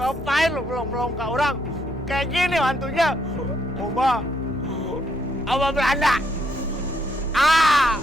Ngapain lu melong-melong ke orang? Kayak gini hantunya. Oma Belanda. Ah!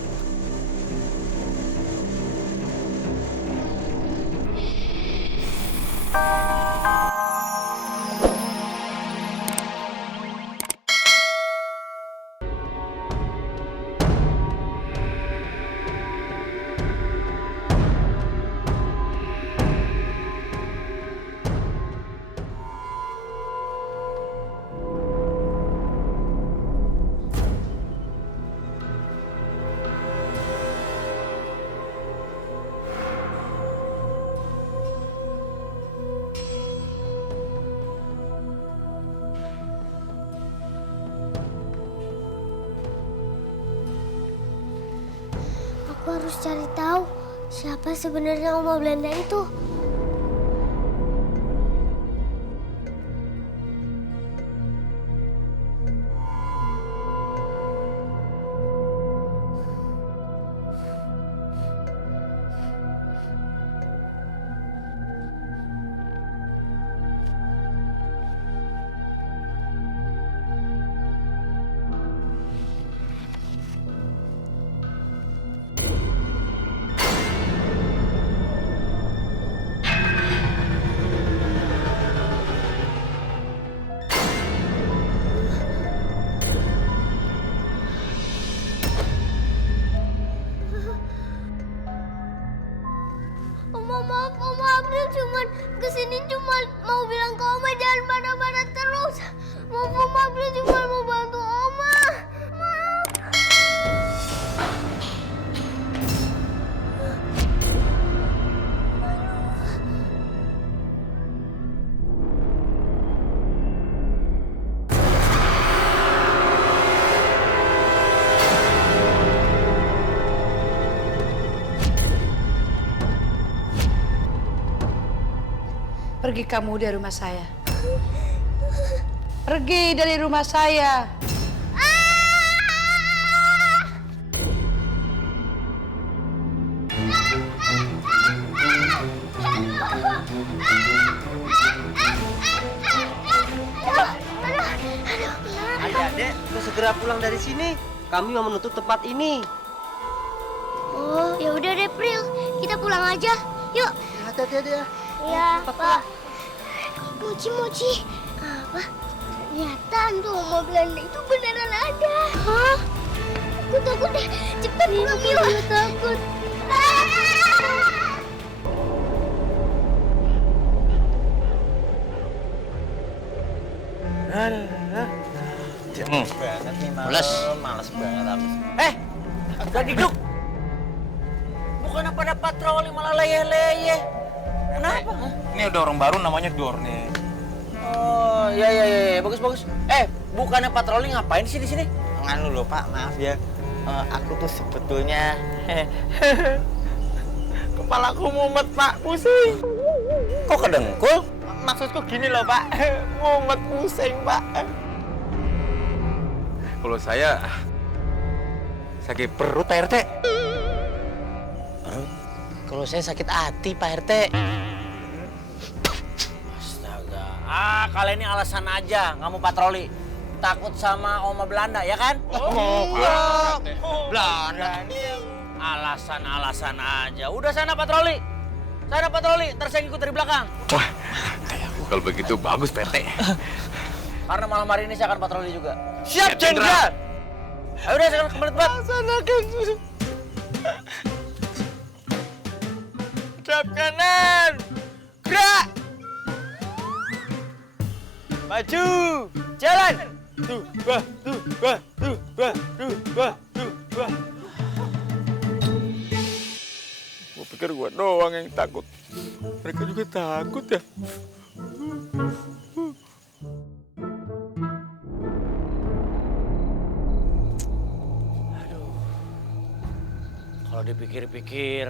Aku harus cari tahu siapa sebenarnya Oma Belanda itu. Oma, maaf, Oma April kesini cuma mau bilang ke Oma jangan marah-marah terus. Maaf, Oma April cuma mau bantu Oma. Maaf. Pergi kamu dari rumah saya. Pergi dari rumah saya. Adik-adik, kita segera pulang dari sini. Kami mau menutup tempat ini. Oh, ya udah deh, Pril. Kita pulang aja. Yuk. Hati-hati ya. Iya, Pak. Mochi. Apa? Ternyata hantu Oma Belanda itu beneran ada. Hah? Aku takut deh. Cepat pulang, Mila. Aku takut. Banget nih, males banget habis. Jadi duk. Bukannya pada patroli malah leyeh-leyeh. Kenapa? Ini udah orang baru namanya Dor nih. Oh, iya, bagus. Bukannya patroli ngapain sih di sini? Nganu loh Pak, maaf ya. Aku tuh sebetulnya Kepalaku mumet, Pak, pusing. kok kedengkul? Maksudku gini loh, Pak. Mumet pusing, Pak. Kalau saya sakit perut Pak RT. Kalau saya sakit hati Pak RT. Astaga. Kalian ini alasan aja nggak mau patroli. Takut sama Oma Belanda, ya kan? Belanda. Alasan-alasan aja. Udah sana patroli. Ntar saya ikut dari belakang. Wah, kalau begitu bagus Pak RT. Karena malam hari ini saya akan patroli juga. Siap, Jenderal. Ayo udah, sekarang kembali tempat. Jab kanan. Gerak. Maju. Jalan. Tuh, bah. Gua pikir gua doang yang takut. Mereka juga takut ya. Kalau dipikir-pikir,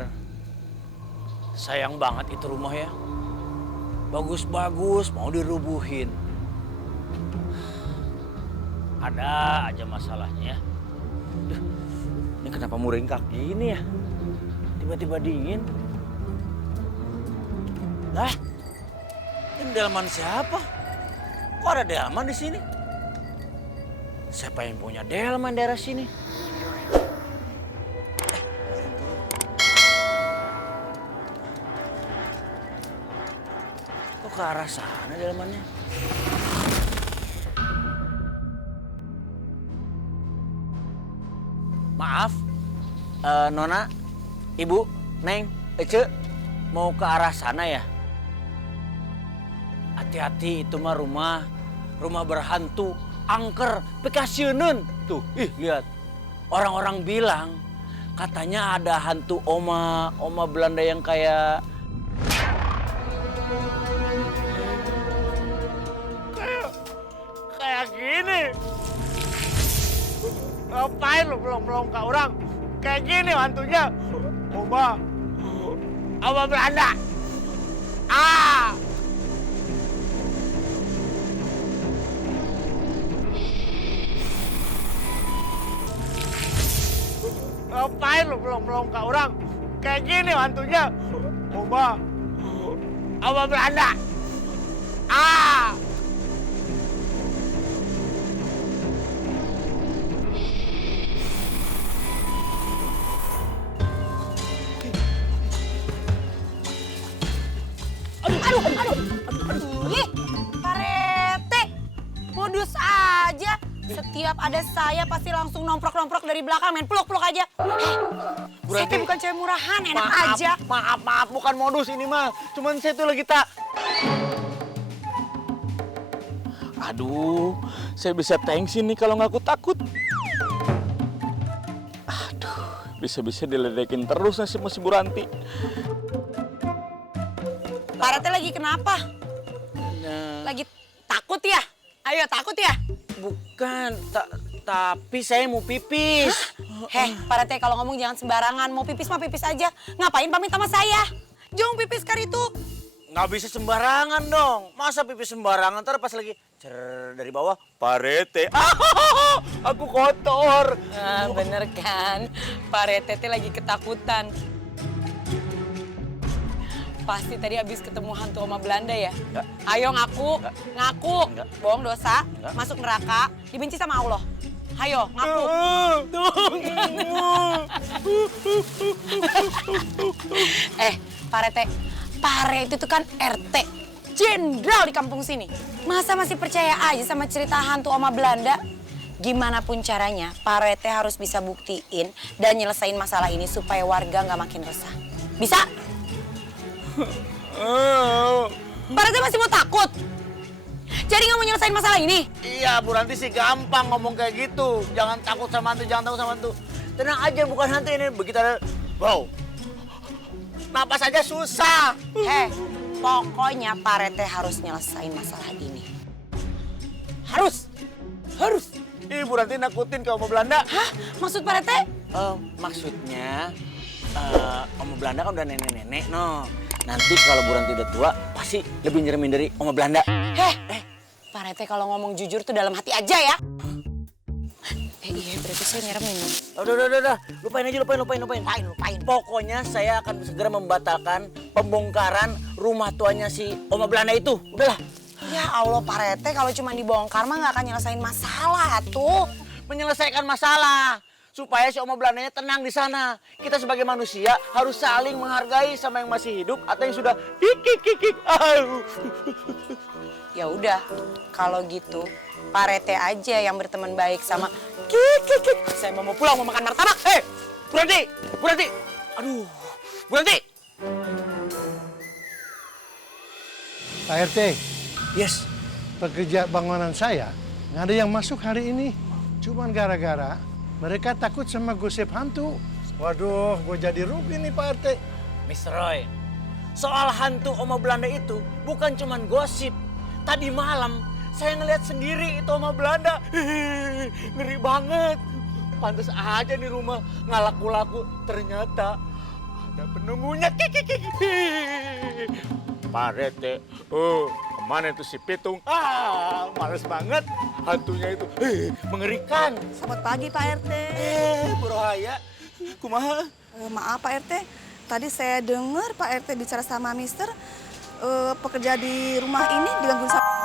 sayang banget itu rumah ya. Bagus-bagus, mau dirubuhin. Ada aja masalahnya ya. Duh, ini kenapa muringkak gini ya? Tiba-tiba dingin. Lah, Ini delman siapa? Kok ada delman di sini? Siapa yang punya delman daerah sini? Kok ke arah sana delmannya? Maaf, Nona, Ibu, Neng, Ece, mau ke arah sana ya? Hati-hati, itu mah rumah berhantu, angker, bekasieun. Tuh, lihat. Orang-orang bilang katanya ada hantu oma Belanda yang kayak gini. Ngapain lu belum ke orang? Kayak gini hantunya. Oma Belanda. Ngapain lu belum ke orang? Kayak gini hantunya. Oma Belanda. Ih, Pak Rete, modus aja. Setiap ada saya pasti langsung nomprok-nomprok dari belakang, main peluk-peluk aja. Saya tuh bukan cewek murahan, enak aja. Maaf, bukan modus ini mah. Cuman saya tuh lagi tak. Aduh, saya bisa thanksin nih kalau ngaku takut. Aduh, bisa-bisa diledekin terus nasi si Buranti. Pak Rete lagi kenapa? Lagi takut ya? Ayo takut ya? Bukan, tapi saya mau pipis. Pak Rete kalau ngomong jangan sembarangan. Mau pipis mah pipis aja. Ngapain pamit sama saya? Jong pipis kar itu. Nggak bisa sembarangan dong. Masa pipis sembarangan ntar pas lagi dari bawah, Pak Rete. Aku kotor. Bener kan? Pak Rete lagi ketakutan. Pasti tadi habis ketemu hantu oma Belanda ya? Enggak. Ayo ngaku, ngaku. Enggak. Bohong dosa, Enggak. masuk neraka, dibenci sama Allah. Ayo ngaku. Pak Rete itu kan RT, jenderal di kampung sini. Masa masih percaya aja sama cerita hantu oma Belanda? Gimana pun caranya, Pak Rete harus bisa buktiin dan nyelesain masalah ini supaya warga nggak makin resah. Bisa? Pak Rete masih mau takut? Jadi nggak mau nyelesain masalah ini? Iya, Bu Ranti sih gampang ngomong kayak gitu. Jangan takut sama hantu, jangan takut sama hantu. Tenang aja, bukan hantu ini. Begitu ada, wow, napas aja susah. Pokoknya Pak Rete harus nyelesain masalah ini. Harus. Ih, Bu Ranti nakutin ke Oma Belanda. Hah? Maksud Pak Rete? Maksudnya, Oma Belanda kan udah nenek-nenek, no. Nanti kalau Bu Ranti udah tua, pasti lebih nyeremin dari Oma Belanda. Pak Rete kalau ngomong jujur tuh dalam hati aja ya. Iya, berarti saya nyeremin. Udah. Lupain aja. Pokoknya saya akan segera membatalkan pembongkaran rumah tuanya si Oma Belanda itu. Udahlah. Ya Allah, Pak Rete kalau cuma dibongkar mah nggak akan nyelesain masalah tuh. Menyelesaikan masalah. Supaya si Oma Belandanya tenang di sana. Kita sebagai manusia harus saling menghargai sama yang masih hidup atau yang sudah kikik. Ya udah, kalau gitu Pak Rete aja yang berteman baik sama kikik. Saya mau pulang mau makan martabak. Bu Ranti. Aduh, Bu Ranti. Pak RT, Yes. pekerja bangunan saya nggak ada yang masuk hari ini. Cuman gara-gara mereka takut sama gosip hantu. Waduh, gue jadi rugi nih Pak RT. Mr. Roy, soal hantu Oma Belanda itu bukan cuman gosip. Tadi malam saya ngeliat sendiri itu Oma Belanda. Ngeri banget. Pantes aja nih rumah nggak laku-laku. Ternyata ada penunggunya. Pak Rete, kemana itu si Pitung? Males banget. Hantunya itu mengerikan. Selamat pagi Pak RT. Bu Rohaya, kumaha? Maaf Pak RT, tadi saya dengar Pak RT bicara sama Mister. pekerja di rumah ini digangguin sama